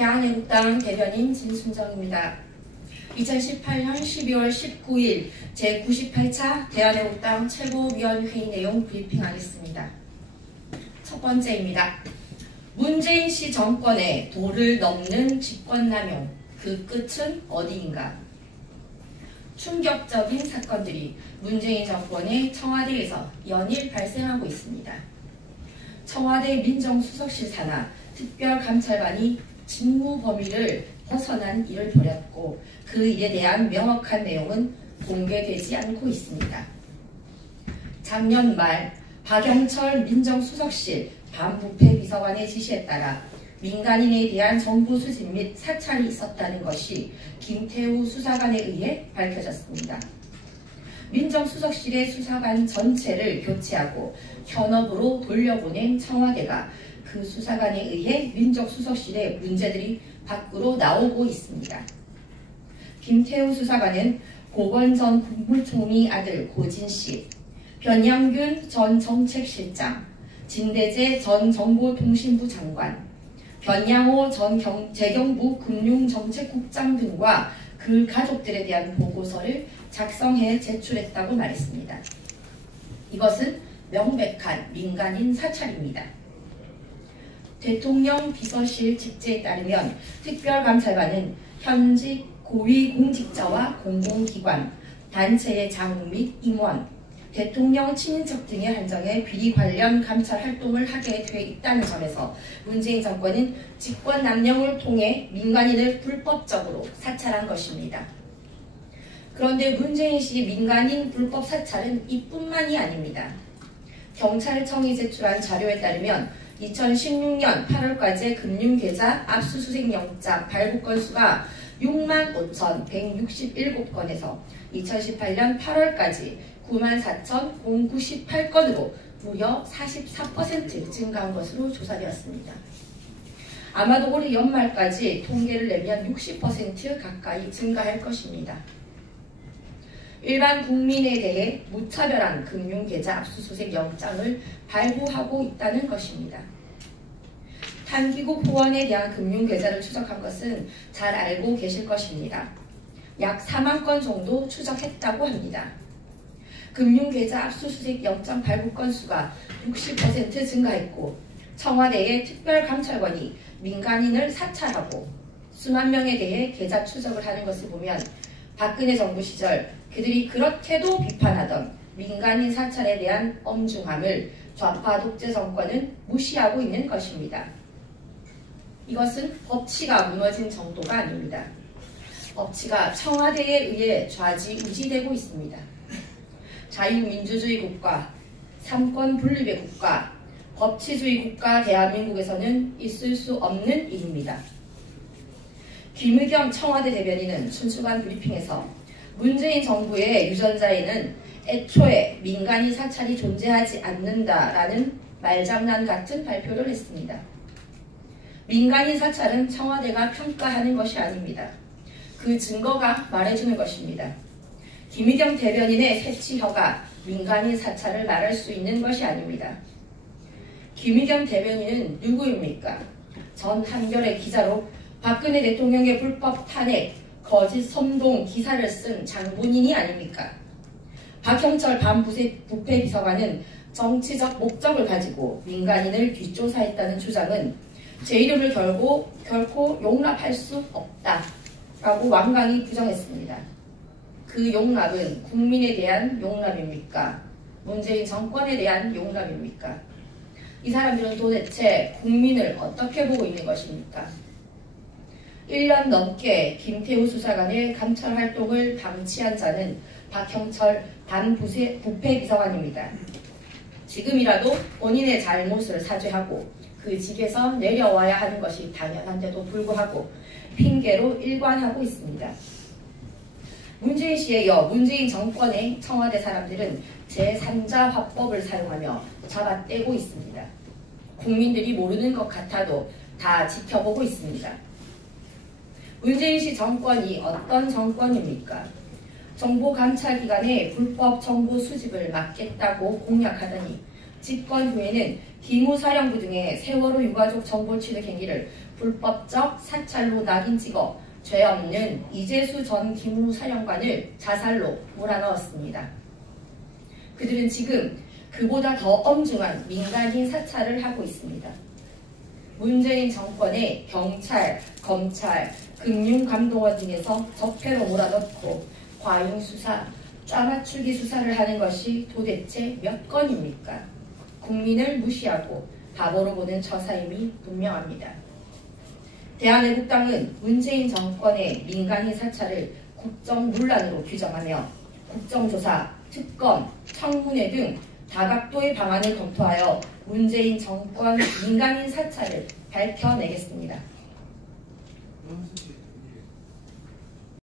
대한애국당 대변인 진순정입니다. 2018년 12월 19일 제98차 대한애국당 최고위원회의 내용 브리핑하겠습니다. 첫 번째입니다. 문재인 씨 정권의 도를 넘는 직권남용, 그 끝은 어디인가? 충격적인 사건들이 문재인 정권의 청와대에서 연일 발생하고 있습니다. 청와대 민정수석실 산하 특별감찰관이 직무 범위를 벗어난 일을 벌였고 그 일에 대한 명확한 내용은 공개되지 않고 있습니다. 작년 말 박영철 민정수석실 반부패 비서관의 지시에 따라 민간인에 대한 정보 수집 및 사찰이 있었다는 것이 김태우 수사관에 의해 밝혀졌습니다. 민정수석실의 수사관 전체를 교체하고 현업으로 돌려보낸 청와대가 그 수사관에 의해 민정수석실의 문제들이 밖으로 나오고 있습니다. 김태우 수사관은 고건 전 국무총리 아들 고진씨, 변양균 전 정책실장, 진대재 전 정보통신부 장관, 변양호 전 재경부 금융정책국장 등과 그 가족들에 대한 보고서를 작성해 제출했다고 말했습니다. 이것은 명백한 민간인 사찰입니다. 대통령 비서실 직제에 따르면 특별감찰관은 현직 고위공직자와 공공기관, 단체의 장로 및 임원, 대통령 친인척 등의 한정에 비리 관련 감찰 활동을 하게 돼 있다는 점에서 문재인 정권은 직권남용을 통해 민간인을 불법적으로 사찰한 것입니다. 그런데 문재인 씨 민간인 불법 사찰은 이뿐만이 아닙니다. 경찰청이 제출한 자료에 따르면 2016년 8월까지의 금융계좌 압수수색 영장 발부 건수가 65,167건에서 2018년 8월까지 94,098건으로 무려 44% 증가한 것으로 조사되었습니다. 아마도 올해 연말까지 통계를 내면 60% 가까이 증가할 것입니다. 일반 국민에 대해 무차별한 금융계좌 압수수색 영장을 발부하고 있다는 것입니다. 탄기국 후원에 대한 금융계좌를 추적한 것은 잘 알고 계실 것입니다. 약 4만 건 정도 추적했다고 합니다. 금융계좌 압수수색 영장 발부 건수가 60% 증가했고 청와대의 특별감찰관이 민간인을 사찰하고 수만 명에 대해 계좌 추적을 하는 것을 보면 박근혜 정부 시절 그들이 그렇게도 비판하던 민간인 사찰에 대한 엄중함을 좌파 독재 정권은 무시하고 있는 것입니다. 이것은 법치가 무너진 정도가 아닙니다. 법치가 청와대에 의해 좌지우지되고 있습니다. 자유민주주의 국가, 삼권 분립의 국가, 법치주의 국가 대한민국에서는 있을 수 없는 일입니다. 김의겸 청와대 대변인은 춘추관 브리핑에서 문재인 정부의 유전자에는 애초에 민간인 사찰이 존재하지 않는다라는 말장난 같은 발표를 했습니다. 민간인 사찰은 청와대가 평가하는 것이 아닙니다. 그 증거가 말해주는 것입니다. 김의겸 대변인의 새치혀가 민간인 사찰을 말할 수 있는 것이 아닙니다. 김의겸 대변인은 누구입니까? 전 한겨레 기자로 박근혜 대통령의 불법 탄핵, 거짓 선동 기사를 쓴 장본인이 아닙니까? 박형철 반부패 비서관은 정치적 목적을 가지고 민간인을 뒷조사했다는 주장은 제 이름을 결코 용납할 수 없다라고 완강히 부정했습니다. 그 용납은 국민에 대한 용납입니까? 문재인 정권에 대한 용납입니까? 이 사람들은 도대체 국민을 어떻게 보고 있는 것입니까? 1년 넘게 김태우 수사관의 감찰 활동을 방치한 자는 박형철 반부패 비서관입니다. 지금이라도 본인의 잘못을 사죄하고 그 직에서 내려와야 하는 것이 당연한데도 불구하고 핑계로 일관하고 있습니다. 문재인 씨에 이어 문재인 정권의 청와대 사람들은 제3자 화법을 사용하며 잡아떼고 있습니다. 국민들이 모르는 것 같아도 다 지켜보고 있습니다. 문재인 씨 정권이 어떤 정권입니까? 정보감찰기관의 불법 정보 수집을 막겠다고 공약하더니 집권 후에는 기무사령부 등의 세월호 유가족 정보 취득 행위를 불법적 사찰로 낙인 찍어 죄 없는 이재수 전 기무사령관을 자살로 몰아넣었습니다. 그들은 지금 그보다 더 엄중한 민간인 사찰을 하고 있습니다. 문재인 정권의 경찰, 검찰, 금융감독원 등에서 적폐로 몰아넣고 과잉수사, 짜맞추기 수사를 하는 것이 도대체 몇 건입니까? 국민을 무시하고 바보로 보는 처사임이 분명합니다. 대한애국당은 문재인 정권의 민간인 사찰을 국정논란으로 규정하며 국정조사, 특검, 청문회 등 다각도의 방안을 검토하여 문재인 정권 민간인 사찰을 밝혀내겠습니다.